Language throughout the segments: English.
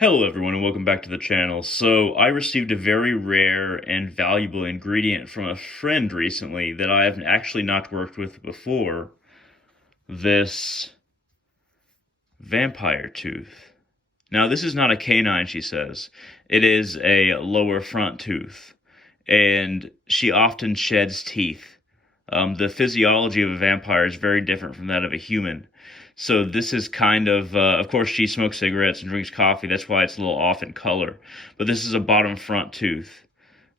Hello everyone and welcome back to the channel. So I received a very rare and valuable ingredient from a friend recently that I have actually not worked with before. This vampire tooth. Now this is not a canine, she says. It is a lower front tooth. And she often sheds teeth. The physiology of a vampire is very different from that of a human. So this is of course, she smokes cigarettes and drinks coffee. That's why it's a little off in color. But this is a bottom front tooth.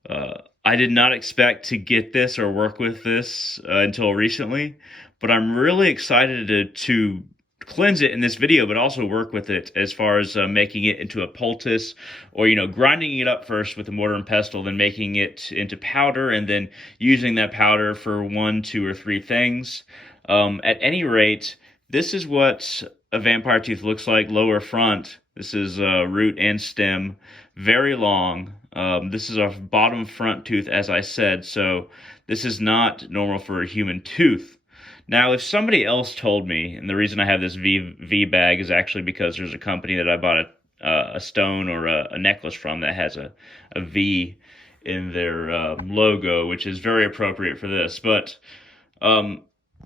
I did not expect to get this or work with this until recently, but I'm really excited to cleanse it in this video, but also work with it as far as making it into a poultice or, grinding it up first with a mortar and pestle, then making it into powder and then using that powder for one, two, or three things. At any rate, this is what a vampire tooth looks like lower front. This is root and stem, very long. This is a bottom front tooth, as I said, so this is not normal for a human tooth. Now, if somebody else told me, and the reason I have this V bag is actually because there's a company that I bought a stone or a necklace from that has a V in their logo, which is very appropriate for this. But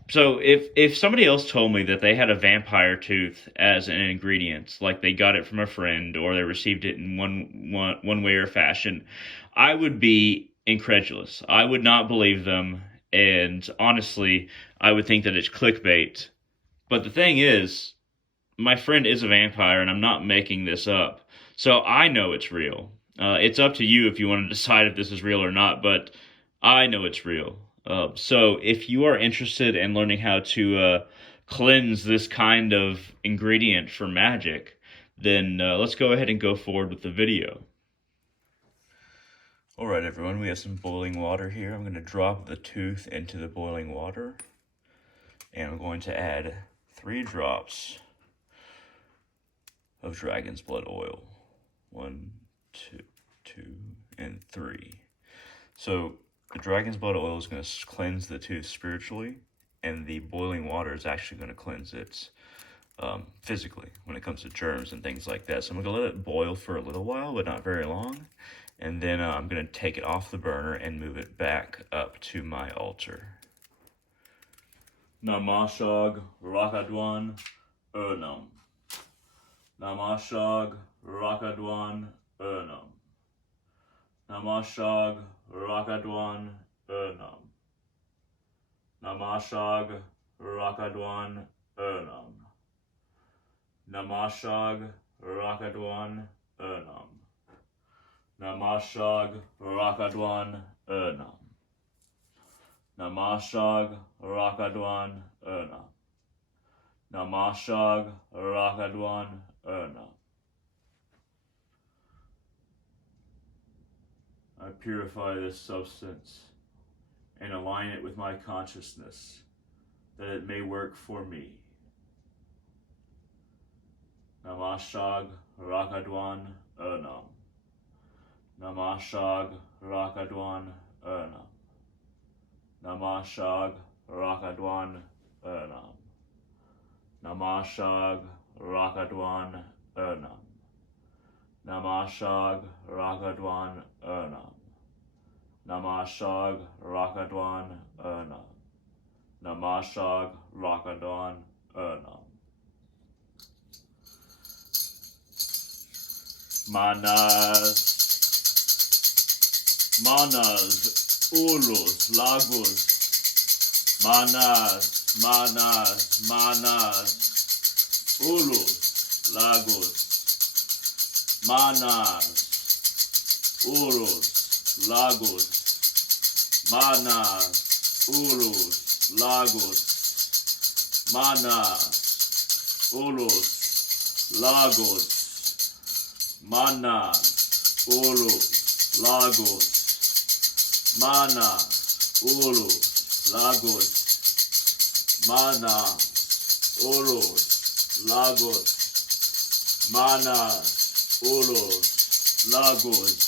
so if somebody else told me that they had a vampire tooth as an ingredient, like they got it from a friend or they received it in one way or fashion, I would be incredulous. I would not believe them, and honestly, I would think that it's clickbait. But the thing is, my friend is a vampire, and I'm not making this up. So I know it's real. It's up to you if you want to decide if this is real or not, but I know it's real. So if you are interested in learning how to cleanse this kind of ingredient for magic, then let's go ahead and go forward with the video. Alright everyone, we have some boiling water here. I'm going to drop the tooth into the boiling water. And I'm going to add 3 drops of dragon's blood oil. 1, 2, and 3. So the dragon's blood oil is going to cleanse the tooth spiritually, and the boiling water is actually going to cleanse it physically when it comes to germs and things like that. So I'm going to let it boil for a little while, but not very long. And then I'm going to take it off the burner and move it back up to my altar. Namashag Rakadwan Urnam. Namashag Rakadwan Urnam. Namashag Rakadwan Urnam. Namashag Rakadwan Urnam. Namashag Rakadwan Urnam. Namashag Rakadwan Urnam. Namashag Rakadwan Urnam. Namashag Rakadwan Urnam. I purify this substance and align it with my consciousness, that it may work for me. Namashag Rakadwan Urnam. Namashag Rakadwan Urnam. Namashag Rakadwan Urnam. Namashag Rakadwan Urnam. Namashag Rakadwan Urnam. Namashag Rakadwan Urnam. Namashag Rakadwan Urnam. Manas, Ulos, Lagos, Manas, Ulos, Lagos, Manas, Ulos, Lagos, Manas, Ulos, Lagos, Manas, Ulos, Lagos, Manas, Ulos, Lagos, Mana, Ulos, Lagos, Mana, Ulos, Lagos, Mana, Ulos, Lagos.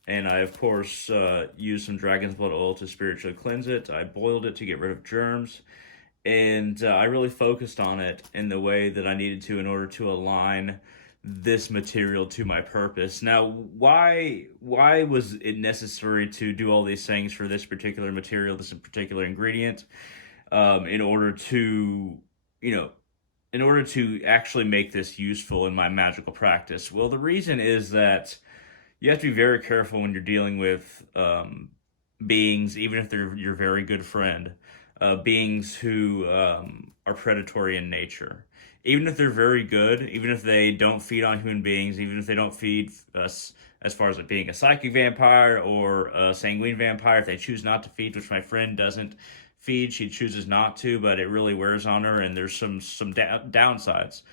and I, of course, used some dragon's blood oil to spiritually cleanse it. I boiled it to get rid of germs, and I really focused on it in the way that I needed to in order to align this material to my purpose. Now, why was it necessary to do all these things for this particular material, this particular ingredient, in order to, you know, in order to actually make this useful in my magical practice? Well, the reason is that you have to be very careful when you're dealing with beings, even if they're your very good friend, beings who are predatory in nature. Even if they're very good, even if they don't feed on human beings, even if they don't feed us as far as it being a psychic vampire or a sanguine vampire, if they choose not to feed, which my friend doesn't feed, she chooses not to, but it really wears on her, and there's some downsides.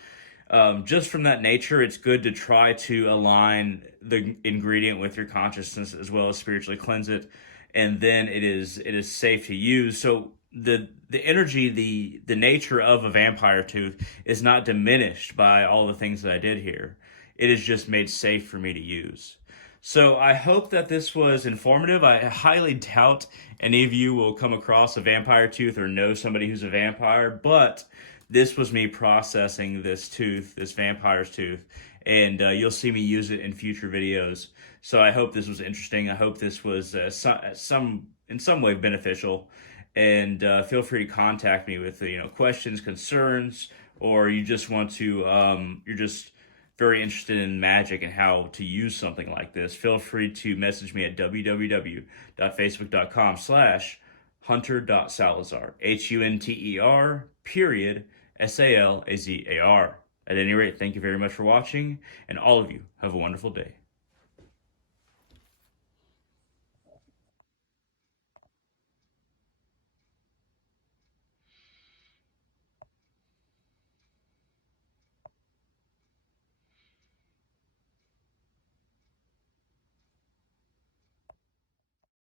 Just from that nature, it's good to try to align the ingredient with your consciousness as well as spiritually cleanse it, and then it is safe to use. So the energy, the nature of a vampire tooth is not diminished by all the things that I did here. It is just made safe for me to use. So I hope that this was informative. I highly doubt any of you will come across a vampire tooth or know somebody who's a vampire, but this was me processing this tooth, this vampire's tooth, and you'll see me use it in future videos. So I hope this was interesting. I hope this was in some way beneficial, and feel free to contact me with questions, concerns, or you just want to you're just very interested in magic and how to use something like this. Feel free to message me at www.facebook.com/hunter.salazar, HUNTER period SALAZAR. At any rate, thank you very much for watching, and all of you have a wonderful day.